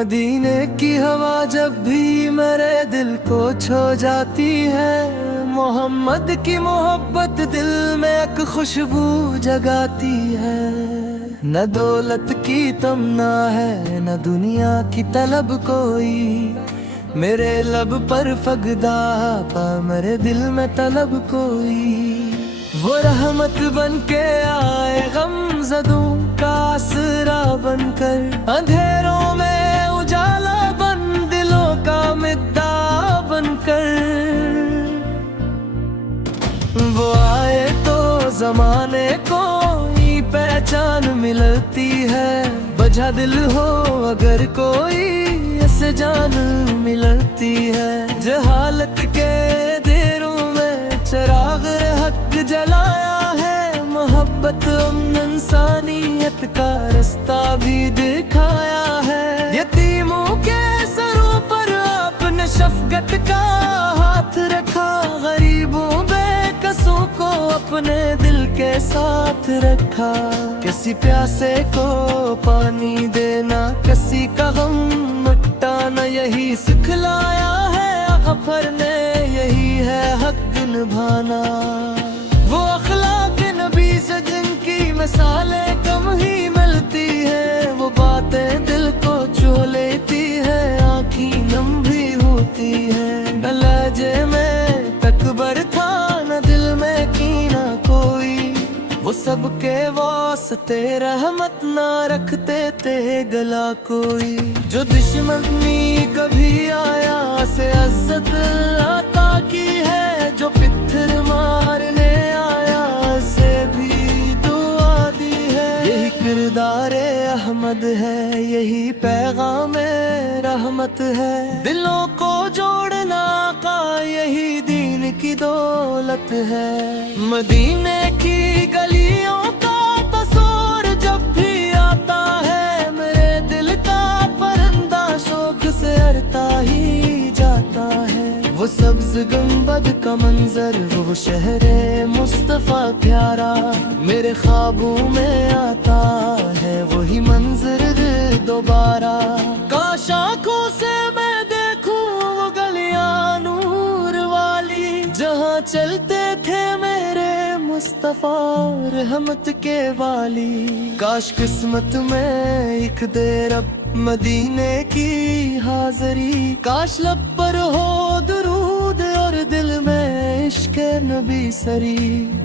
मदीने की हवा जब भी मेरे दिल को छू जाती है, मोहम्मद की मोहब्बत दिल में एक खुशबू जगाती है। न दौलत की तमन्ना है न दुनिया की तलब कोई, मेरे लब पर फगदा पा मेरे दिल में तलब कोई। वो रहमत बन के आए गमज़दों का आसरा बनकर, अंधेरों में उजाला बन दिलों का मिद्दा बनकर। वो आए तो जमाने को पहचान मिलती है, बजा दिल हो अगर कोई ऐसे जान मिलती है। जहालत के देरों में चिराग हक जलाया है, मोहब्बत इंसानियत का रास्ता भी दिखाया है। यतीमों के सरों पर आपने शफकत का हाथ रखा, गरीबों बेकसों को अपने दिल के साथ रखा। किसी प्यासे को पानी देना, किसी का गम मिटाना, यही सिखलाया है गफर ने, यही है हक निभाना। वो अखलाक नबी से जिनकी मिसालें कम ही मिलती है, वो बातें दिल को छू लेती है, आँखी नम भी होती है। न लहजे में तकबर था न दिल में कीना कोई, वो सबके वास्ते रहमत ना रखते थे गला कोई। जो दुश्मनी कभी आया से इज्जत अता की है, जो पत्थर मारने आया से भी दुआ दी है। यही किरदारे अहमद है, यही पैगाम रहमत है। दिलों को जोड़ना का यही दीन की दौलत है। मदीने की गलियों का तस्वर जब भी आता है, मेरे दिल का परिंदा शौक से अरता ही जाता है। वो सब्ज गुंबद का मंजर, वो शहरे मुस्तफा प्यारा, मेरे ख्वाबों में आता है वही मंजर दोबारा। काश आँखों से मैं देखूं वो गलियां नूर वाली, जहाँ चलते थे मेरे मुस्तफा रहमत के वाली। काश किस्मत में एक देर अब मदीने की हाज़री, काश लब पर हो दुरूद और दिल में इश्क नबी सरी।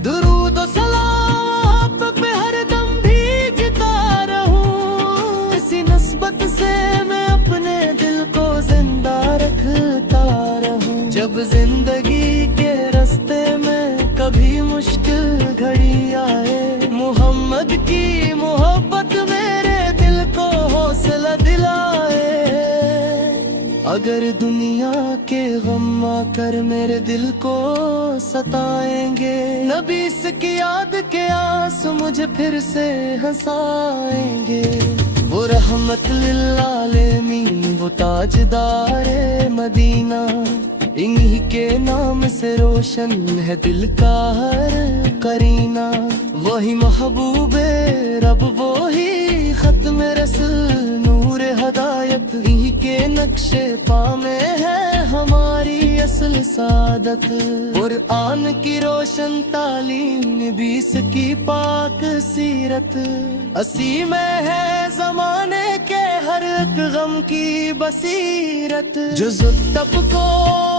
दुरूद और सलाम पे हर दम भीगता रहूं, इसी नस्बत से मैं अपने दिल को जिंदा रखता रहूं। जब जिंदगी के रास्ते में कभी मुश्किल घड़ी आए, मोहम्मद की मोहब्बत मेरे दिल को हौसला दिलाए। अगर दुनिया के गम आकर मेरे दिल को सताएंगे, नबी की याद के आंसू मुझे फिर से हंसाएंगे। वो रहमत लिल्लालेमीन, वो ताजदारे मदीना, इन्हीं के नाम से रोशन है दिल का हर करीना। वही महबूबे रब, वो ही खत्म रसूल, नूर हदायत, इन्हीं के नक्शे पा में है हमारी असल सादत। कुरान की रोशन तालीम, नबीस की पाक सीरत, असी में है जमाने के हर एक गम की बसीरत। जो जुत्तब को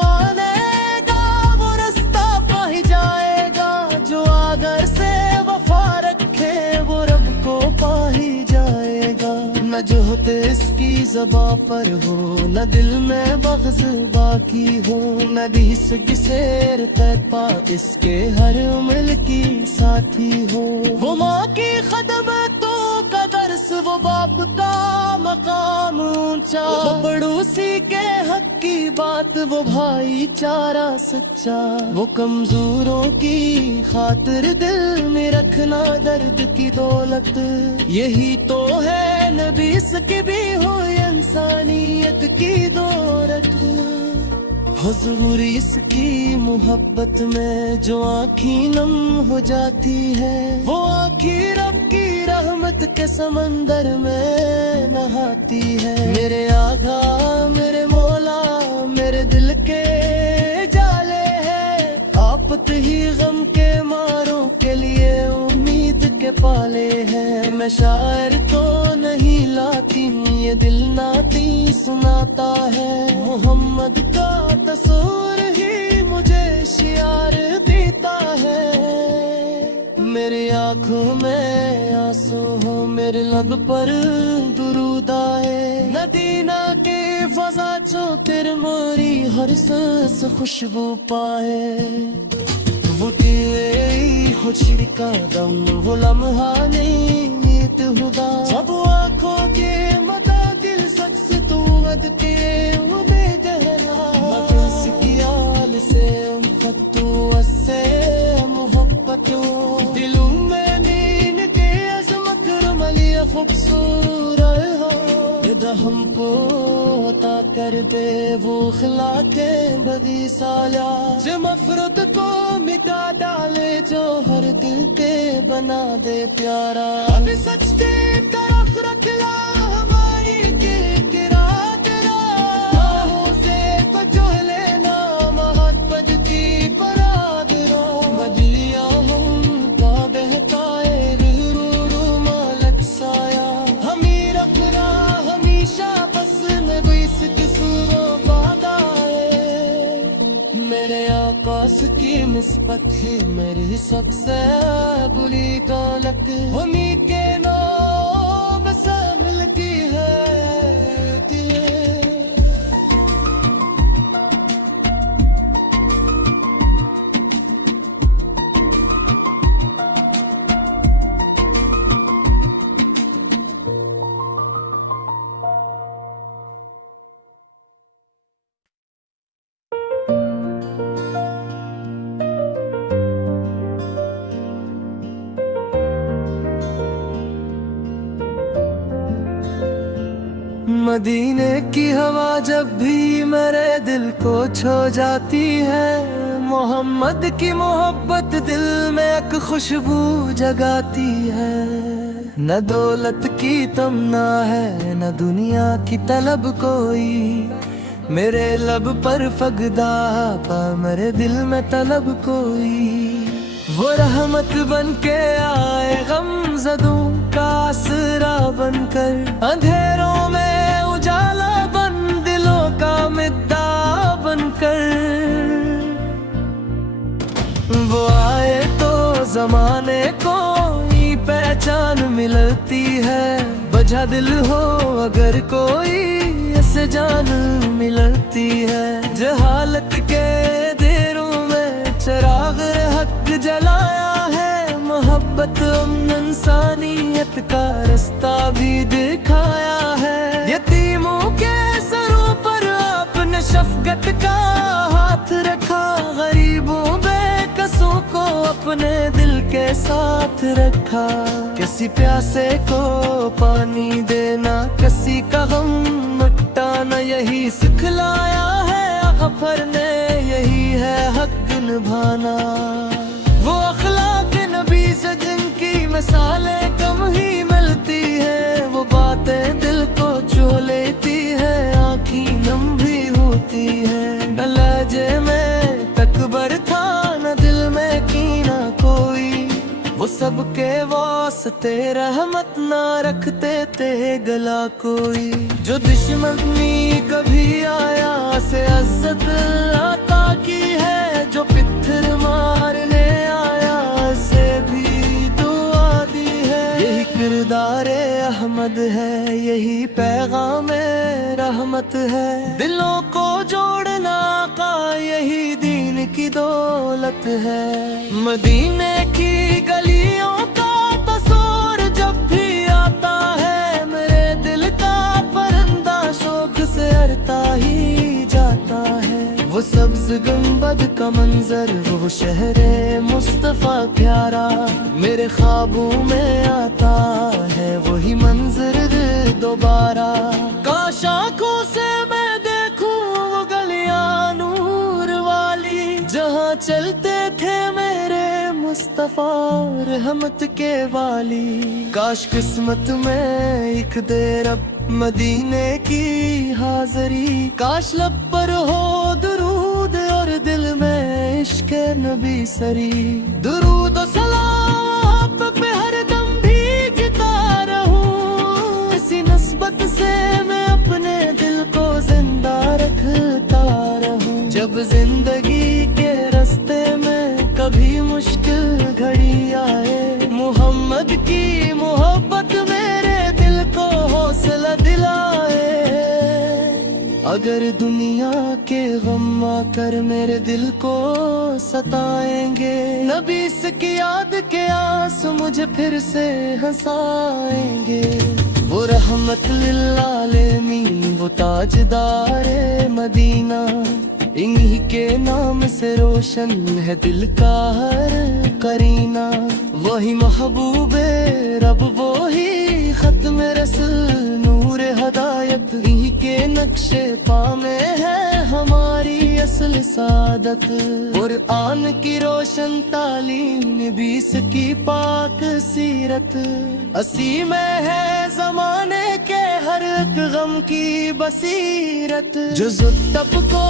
आनेगा वो रास्ता पा ही जाएगा, जो आगर से वफा रखे वो रब को पा ही जाएगा। न जो होते इसकी ज़बां पर हो, न दिल में बग़्ज़ बाकी हो, न भी इसकी सैर तय पा इसके हर उम्र की साथी हो। वो माँ की ख़दमतों का दर्स, वो बाप का मकाम ऊंचा, वो पड़ोसी के हक की बात, वो भाईचारा सच्चा। वो कमजोरों की खातिर दिल में रखना दर्द की दौलत, यही तो है नबी की भी हो इंसानियत की दौलत। हुजूर इसकी मोहब्बत में जो आँखी नम हो जाती है, वो आँखी रब की रहमत मोहब्बत के समंदर में नहाती है। मेरे आगा मेरे मौला मेरे दिल के जाले हैं, आफत ही गम के मारों के लिए उम्मीद के पाले हैं। मैं शायर तो नहीं लाती, ये दिल नाती सुनाता है। मोहम्मद का तस्वीर ही मुझे शियार देता है। मेरी आँखों में आंसू हो, मेरे लब पर दुरूद आए। नदीना के फजा चो तेरे मोरी हर सांस खुशबू पाए। वो तेरी खुशी का दम वो लम्हा नहीं नीत हुदा। जब आँखों के मता दिल सच से तू अद के उदे गहरा। किस की आल से उम्फतू से मोहब्बतों दिलों में नीन के अजमत रमलिया खूबसूरत हो। यदा हमको अता कर दे वो खिला के बदी साला। जो मफरत को मिटा डाले, जो हर दिल के बना दे प्यारा। अब सच के तरफ रख ला हमारी किरा तेरा। राहों से बचो लेना मोहब्बत की पराग रो। मदिया हम का बहकाए रू मालक साया। हमी रखना हमेशा बस नबी से किसूरो बादाए। मेरे आकाश की निस्बत ही मेरी सबसे बुरी गलत। हमी के नाम से मिलती है दिल। मदीने की हवा जब भी मेरे दिल को छू जाती है। मोहम्मद की मोहब्बत दिल में एक खुशबू जगाती है। न दौलत की तमन्ना है न दुनिया की तलब कोई। मेरे लब पर फगदा पा मेरे दिल में तलब कोई। वो रहमत बन के आए गमज़दों का आसरा बनकर। अंधेरों में उजाला बन दिलों का मिद्दा बनकर। वो आए तो ज़माने को ही पहचान मिलती है। बजा दिल हो अगर कोई ऐसे जान मिलती है। जहालत के देरों में चिराग हक जलाया है। मोहब्बत इंसानियत का रास्ता भी दिखाया है। यतीमों के सरों पर आपने शफकत का हाथ रखा। गरीबों बेकसों को अपने दिल के साथ रखा। किसी प्यासे को पानी देना, किसी का गम मिटाना, यही सिखलाया है गफर ने, यही है हक निभाना। वो अखलाक नबी से जिनकी मिसालें कम ही मिलती है। वो बातें दिल को छू लेती है, आँखें नम भी होती है। न लहजे में तकबर था न दिल में कीना कोई। वो सबके वास्ते रहमत ना रखते थे गला कोई। जो दुश्मनी कभी आया से इज्जत अता की है। जो पित्थर मारने आया से भी दुआ दी है। यही किरदारे अहमद है, यही पैगाम रहमत है। दिलों को जोड़ना का यही दीन की दौलत है। मदीने की गलियों का तस्वीर जब भी आता है। मेरे दिल का परिंदा शौक से अरता ही जाता है। वो सब्ज गुंबद का मंजर, वो शहरे मुस्तफा प्यारा। मेरे ख्वाबों में आता है वही मंजर दोबारा। काश आँखों से मैं देखूं वो गलियां नूर वाली, जहाँ चलते थे मेरे मुस्तफा मुस्तफा रहमत के वाली। काश किस्मत में एक दे रब मदीने की हाज़री। काश लब पर हो दुरूद और दिल में इश्क नबी सरी। दुरूद और सलाम आप पे हर दम भीगता रहूं, इसी नस्बत से मैं अपने दिल को जिंदा रखता रहूं। जब जिंदगी के रास्ते में कभी मुश्किल घड़ी आए, मोहम्मद की मोहब्बत मेरे दिल को हौसला दिलाए। अगर दुनिया के गम आकर मेरे दिल को सताएंगे, नबी की याद के आंसू मुझे फिर से हंसाएंगे। वो रहमत लिल्लालेमीन, वो ताजदारे मदीना, इन्हीं के नाम से रोशन है दिल का हर करीना। वही महबूबे रब, वो ही खत्म रसूल, नूर हदायत, इन्हीं के नक्शे पा में है हमारी असल सादत। कुरान की रोशन तालीम, बीस की पाक सीरत, असी में है जमाने के हर एक गम की बसीरत। जो जुत्तब को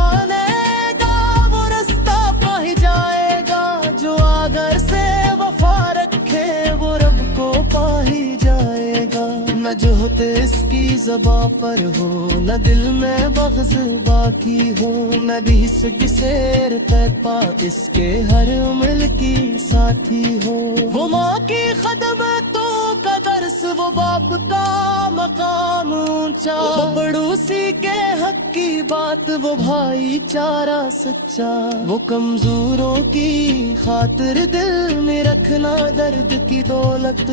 आनेगा वो रास्ता पा ही जाएगा, जो अगर से वफा रखे वो रब को पा ही जाएगा। न जो होते इसकी ज़बां पर हो, न दिल में बग़्ज़ बाकी हो, न भी इसकी सैर तैपा इसके हर उम्र की साथी हो। वो माँ की खदमतों का दर्स, वो बाप का मकाम ऊंचा, वो पड़ोसी के हक की बात, वो भाईचारा सच्चा। वो कमजोरों की खातिर दिल में रखना दर्द की दौलत,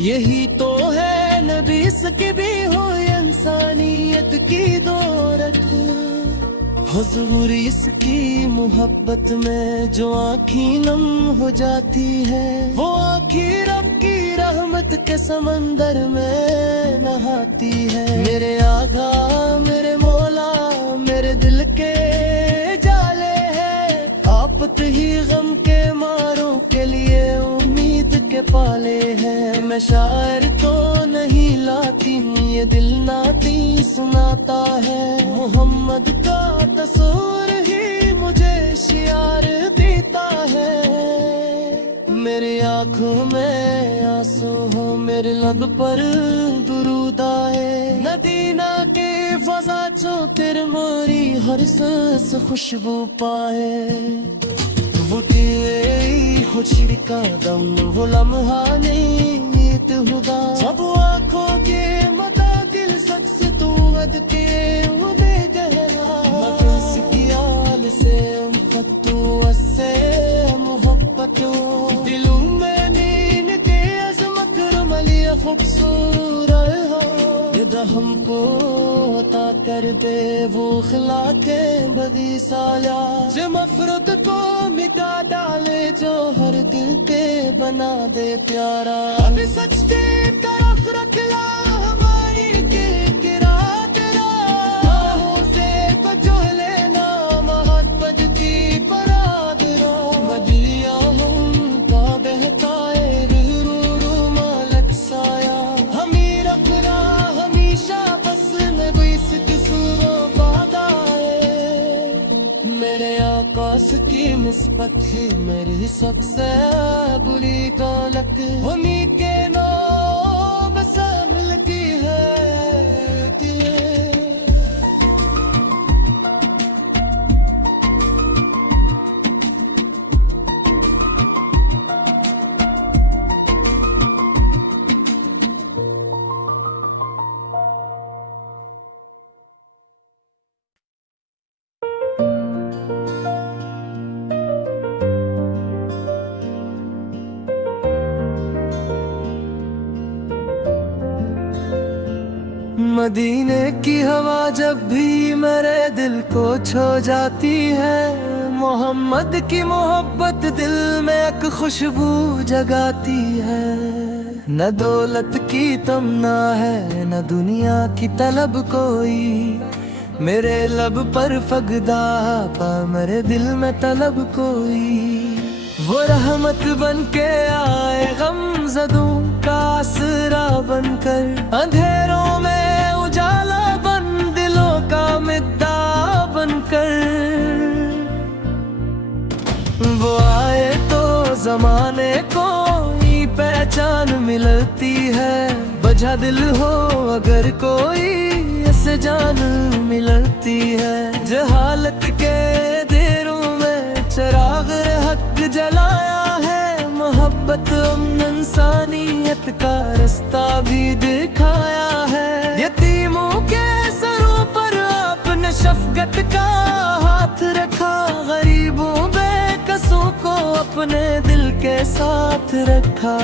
यही तो है नबी की भी हो इंसानियत की दौलत। हुजूर इसकी मोहब्बत में जो आँखी नम हो जाती है, वो आँखी रब की रहमत के समंदर में नहाती है। मेरे आगा मेरे मौला मेरे दिल के जाले हैं, आफत ही गम के मारों के लिए उम्मीद के पाले हैं। मैं शायर तो नहीं लाती, ये दिल नाती सुनाता है, मोहम्मद का तस्वीर ही मुझे शियार देता है। मेरी आँखों में आंसू हो, मेरे लब पर दुरूद आए, मदीना के फज़ा चो तेरे मोरी हर सांस खुशबू पाए। वो तेरी खुशी का दम, वो लम्हा नीत हुदा, सब आँखों के मता दिल सच से तू वद के मुझे गहरा। मकस की आल से उम्फतू से मोहब्बत, दिलों में नीन के अज़मत रमलिया खूबसूरत हो। यदा हमको अता कर दे वो खिला के बदी साला, जो मफरत को मिटा डाले, जो हर दिल के बना दे प्यारा। अभी सच की तरफ रख ला हमारी किरा तेरा, बाहों से तो जो लेना मोहब्बत की परादरा। मदिया हम का बहता है रू मालक साया, हमी रख रहा हमेशा बस नबी से सूरों बादाए। मेरे आकाश की निस्बत है मेरी सबसे बुरी गलत, उन्हीं के नाम शामिल की है। मदीने की हवा जब भी मेरे दिल को छू जाती है, मोहम्मद की मोहब्बत दिल में एक खुशबू जगाती है। न दौलत की तमन्ना है न दुनिया की तलब कोई, मेरे लब पर फगदा पा मेरे दिल में तलब कोई। وہ رحمت بن کے آئے غم زدوں کا آسرا بن کر، اندھیروں میں اجالا بن دلوں کا مدعا بن کر۔ وہ آئے تو زمانے کو ہی پہچان ملتی ہے، بجھا دل ہو اگر کوئی ایسے جان ملتی ہے۔ جہالت کے دیروں میں چراغ حق جلایا ہے، محبت امن انسانیت کا رستہ بھی دکھایا ہے۔ یتیموں کے سروں پر آپ نے شفقت کا ہاتھ رکھا، غریبوں بے کسوں کو اپنے دل کے ساتھ رکھا۔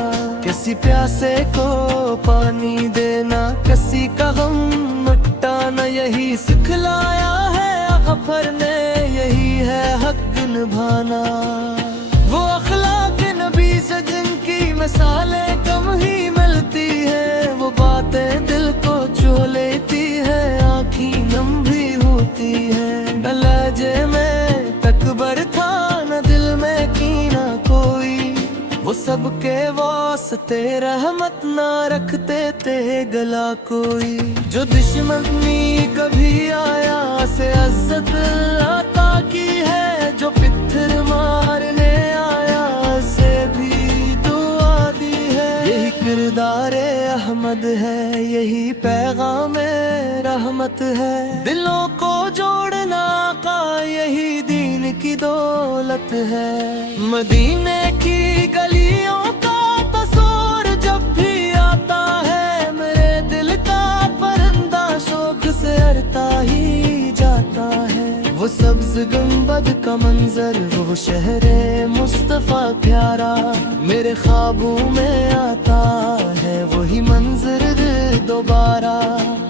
کسی پیاسے کو پانی دینا، کسی کا غم مٹانا، یہی سکھلایا ہے غفر نے، یہی ہے حق نبھانا۔ وہ اخلاق نبی سے جن کی مثالیں کم ہی ملتی ہیں، وہ باتیں دل کو چھو لیتی ہے، آنکھیں نم بھی ہوتی ہیں۔ نہ لہجے میں تکبر تھا، نہ دل میں کینہ کوئی، وہ سب کے واسطے رحمت نہ رکھتے تھے گلا کوئی۔ جو دشمنی کبھی آیا سے عزت عطا کی ہے، جو پتھر مارنے آیا سے بھی دعا دی ہے۔ یہی کردار احمد ہے، یہی پیغام رحمت ہے، دلوں کو جوڑنا کا یہی دین کی دولت ہے۔ مدینے کی گلیوں کا تصور جب بھی آتا ہے، میرے دل کا پرندہ شوق سے اڑتا ہی جاتا ہے۔ وہ سبز گنبد کا منظر، وہ شہر مصطفیٰ پیارا، میرے خوابوں میں آتا ہے وہی منظر دوبارہ۔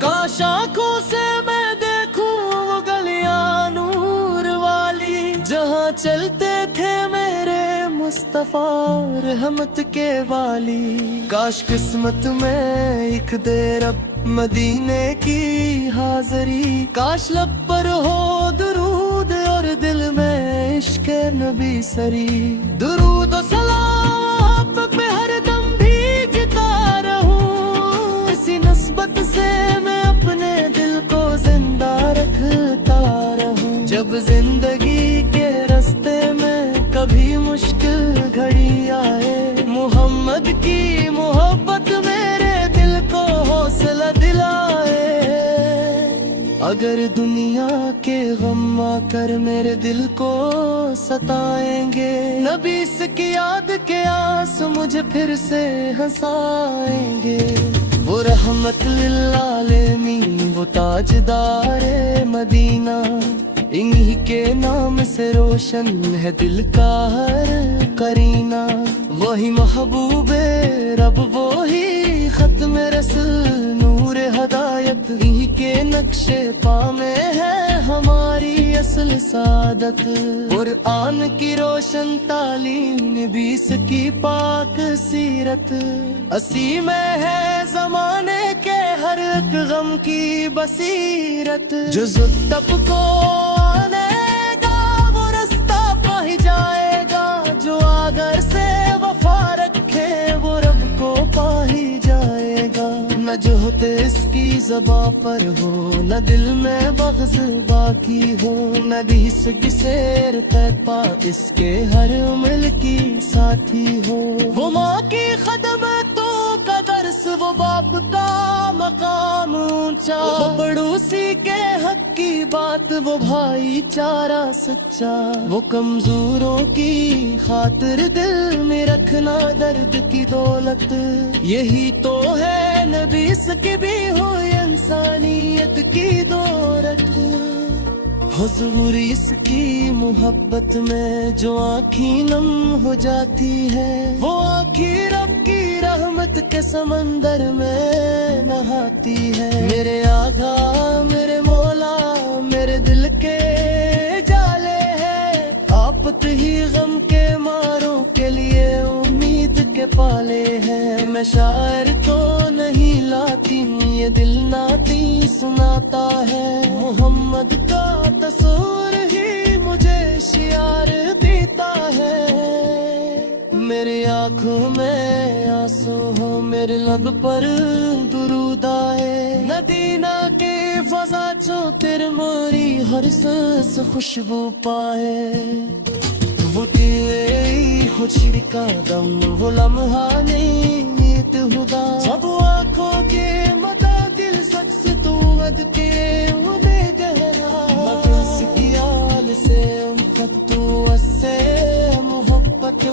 کاش آنکھوں سے میں دیکھوں وہ گلیاں نور والی، جہاں چلتے تھے میرے مصطفیٰ رحمت کے والی۔ کاش قسمت میں ایک دیر اب مدینے کی حاضری، کاش لب پر ہو درود اور دل میں عشق نبی سری۔ درود و سلام آپ پہ ہر دم بھیجتا رہوں، اسی نسبت سے میں اپنے دل کو زندہ رکھتا رہوں۔ جب زندگی کے راستے میں کبھی مشکل گھڑی آئے، محمد کی محبت میرے دل کو حوصلہ دلائے۔ اگر دنیا کے غم آ کر میرے دل کو ستائیں گے، نبی کی یاد کے آنسو مجھے پھر سے ہنسائیں گے۔ وہ رحمت للعالمین، وہ تاجدار مدینہ، انہی کے نام سے روشن ہے دل کا ہر قرینہ۔ وہی محبوب رب، وہی ختم رسول، نور ہدایت، انہی کے نقش پا میں ہے ہماری اصل سعادت۔ قرآن کی روشن تعلیم، نبی کی پاک سیرت، اسی میں ہے زمانے کے ہر ایک غم کی بصیرت۔ جو زتب کو آنے گا وہ رستہ پا ہی جائے گا، جو آگر سے وفا رکھے وہ رب کو پا ہی جائے گا۔ نہ جو ہوتے اس کی زباں پر ہو، نہ دل میں بغض باقی ہو، نہ بھی سگ سیر پا اس کے ہر عمل کی ساتھی ہو۔ وہ ماں کی خدمتوں کا درس، وہ باپ کا مقام اونچا، وہ پڑوسی کے حق کی بات، وہ بھائی چارہ سچا، وہ کمزوروں کی خاطر دل میں رکھنا درد کی دولت۔ یہی تو ہے نبی کی بھی ہوئی انسانیت کی دولت۔ حضور اس کی محبت میں جو آنکھیں نم ہو جاتی ہے، وہ آنکھیں رب کی رحمت کے سمندر میں نہاتی ہے۔ میرے آقا میرے مولا میرے دل کے جالے ہیں، آپت ہی غم کے ماروں کے لیے امید کے پالے ہیں۔ میں شاعر تو نہیں لاتی، یہ دل ناتی سناتا ہے، محمد کا تصور ہی مجھے شعار دیتا ہے۔ آنکھوں میں آنسو ہو میرے لب پر درود آئے مدینہ کے فضا چو تیرے موری ہر سانس خوشبو پائے وہ تیری خوشی کا دم وہ لمحہ نیت خدا جب آنکھوں کے متا دل سچ سے تو ود کے وہ دے گہرا مقص کی آل سے فتو سے محبت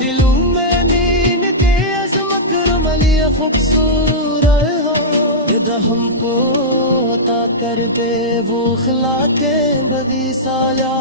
دلوں میں نین کے عظمت رملی خوبصورت ہو یہ ہم کو عطا کر دے وہ اخلاق بدی سایا